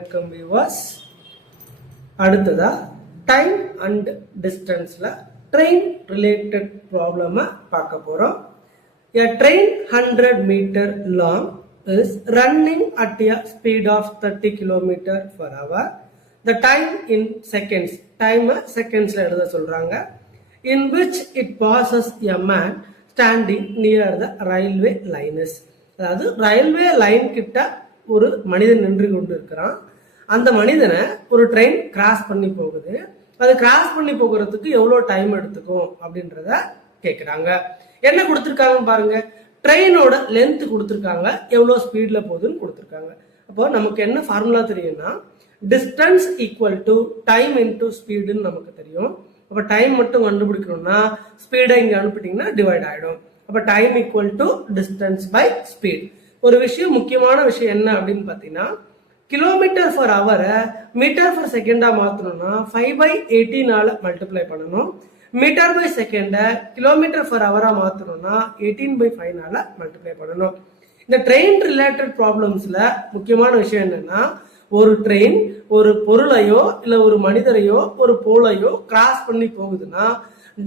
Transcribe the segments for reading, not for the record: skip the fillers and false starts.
வணக்கம் வியூவர்ஸ். அடுத்ததா time and டிஸ்டன்ஸ்ல ட்ரெயின் ரிலேட்டட் ப்ராப்ளம் பார்க்க போறோம். A train 100 meter long is running at a speed of 30 kilometer per hour. The time in seconds, time secondsல எழுத சொல்றாங்க. In which it passes a man standing near the railway lines. அதாவது railway line கிட்ட ஒரு மனிதன் நின்று கொண்டு இருக்கிறான். அந்த மனிதனை ஒரு ட்ரெயின் கிராஸ் பண்ணி போகுது. அது கிராஸ் பண்ணி போகிறதுக்கு எவ்வளவு டைம் எடுத்துக்கும் அப்படின்றத கேக்குறாங்க. என்ன கொடுத்துருக்காங்கன்னு பாருங்க. ட்ரெயினோட லென்த் கொடுத்துருக்காங்க, எவ்வளவு ஸ்பீட்ல போகுதுன்னு கொடுத்துருக்காங்க. அப்போ நமக்கு என்ன ஃபார்முலா தெரியும்னா distance equal to time into ஸ்பீடுன்னு நமக்கு தெரியும். அப்ப டைம் மட்டும் கண்டுபிடிக்கணும்னா ஸ்பீடை இங்க அனுப்பிட்டீங்கன்னா டிவைட் ஆயிடும். அப்ப time equal to distance by speed. ஒரு விஷயம், முக்கியமான விஷயம் என்ன அப்படின்னு பாத்தீங்கன்னா, கிலோமீட்டர் ஃபார் ஹவரை மீட்டர் ஃபார் செகண்டா மாத்தணும்னா 5/18 மல்டிப்ளை பண்ணணும். Metre by second kilometre for ஹவரா மாத்தணும்னா 18/5 மல்டிப்ளை பண்ணணும். இந்த ட்ரெயின் ரிலேட்டட் ப்ராப்ளம்ஸ்ல முக்கியமான விஷயம் என்னன்னா, ஒரு ட்ரெயின் ஒரு பொருளையோ இல்ல ஒரு மனிதரையோ ஒரு போலையோ கிராஸ் பண்ணி போகுதுன்னா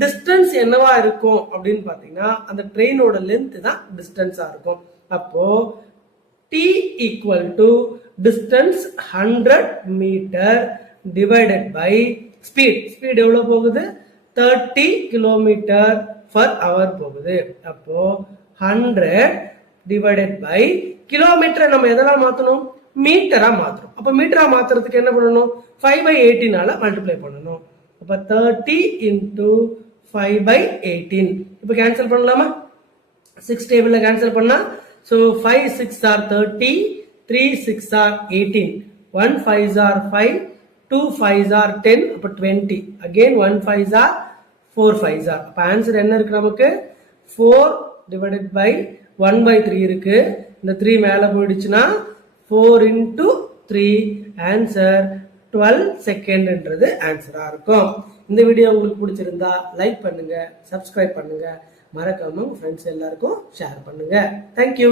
டிஸ்டன்ஸ் என்னவா இருக்கும் அப்படின்னு பாத்தீங்கன்னா அந்த ட்ரெயினோட லென்த் தான் டிஸ்டன்ஸா இருக்கும். அப்போ t equal to distance 100 meter divided by speed. Speed எவ்வளவு போகுது? 30 kilometer per hour போகுது. அப்போ 100 divided by கிலோமீட்டர் நம்ம எதெல்லாம் மாத்தணும்? மீட்டரா மாத்தணும். அப்ப மீட்டரா மாத்துறதுக்கு என்ன பண்ணணும்? 5/18 மல்டிப்ளை பண்ணணும். அப்ப 30 into 5/18. இப்ப கேன்சல் பண்ணலாமா? 6 டேபிள்ல கேன்சல் பண்ணா, so 5 6 are 30, 3 6 are 18, 1 5 are 5, 2 5 are 10, அப்ப 20, again 1 5 are 4 5 are. அப்ப ஆன்சர் என்ன இருக்கு நமக்கு? 4 divided by 1/3 இருக்கு. இந்த 3 மேல போயிடுச்சுன்னா 4 into 3, ஆன்சர் 12 செகண்ட்ன்றது ஆன்சரா இருக்கும். இந்த வீடியோ உங்களுக்கு பிடிச்சிருந்தா லைக் பண்ணுங்க, சப்ஸ்கிரைப் பண்ணுங்க, மறக்காம ஃப்ரெண்ட்ஸ் எல்லாருக்கும் ஷேர் பண்ணுங்க. தேங்க்யூ.